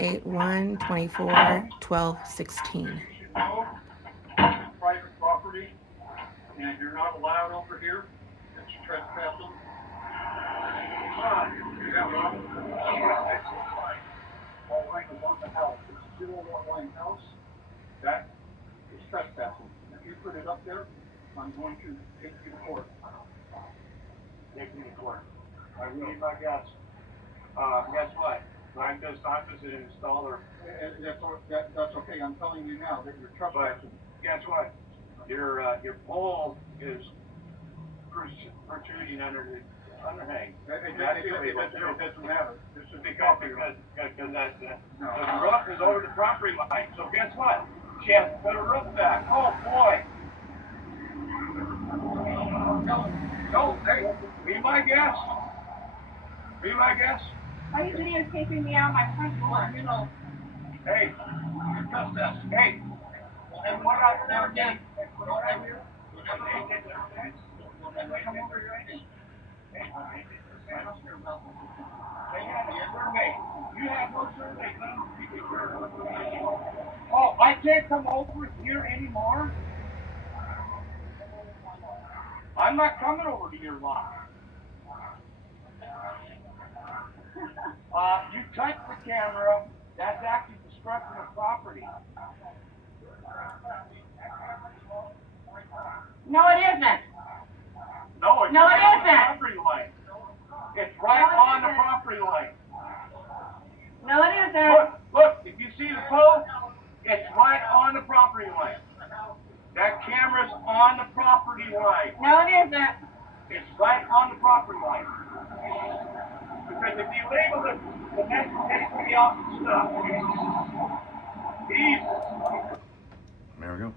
8/1/24/12/16. Private property, and you're not allowed over here. It's trespassing. Is that wrong? All right, is on the house. It's a 201 line house. That is trespassing. If you put it up there, I'm going to take you to court. Take me to court. I need my gas. Guess what? I'm just an installer. That's okay. I'm telling you now that you're trespassing. Guess what? Your pole is protruding under the underhang. It doesn't matter. This is Because the roof is over the property line. So guess what? She has to put her roof back. Oh boy. No, hey, be my guest. Be my guest. Why are you videotaping me out of my front door? You know. Hey, you're trespassing. Hey. And what I never did. Come over here. You have no survey. Oh, I can't come over here anymore? I'm not coming over to your lot. You touched the camera. That's actually destructing the property. No, it isn't. No, it's No, right it on the isn't. property line. It's right on the property line. No, it isn't. Look, if you see the pole, it's right on the property line. That camera's on the property line. No, it isn't. It's right on the property line. Because if you label it, the next day for the opposite stuff. Easy. There we go.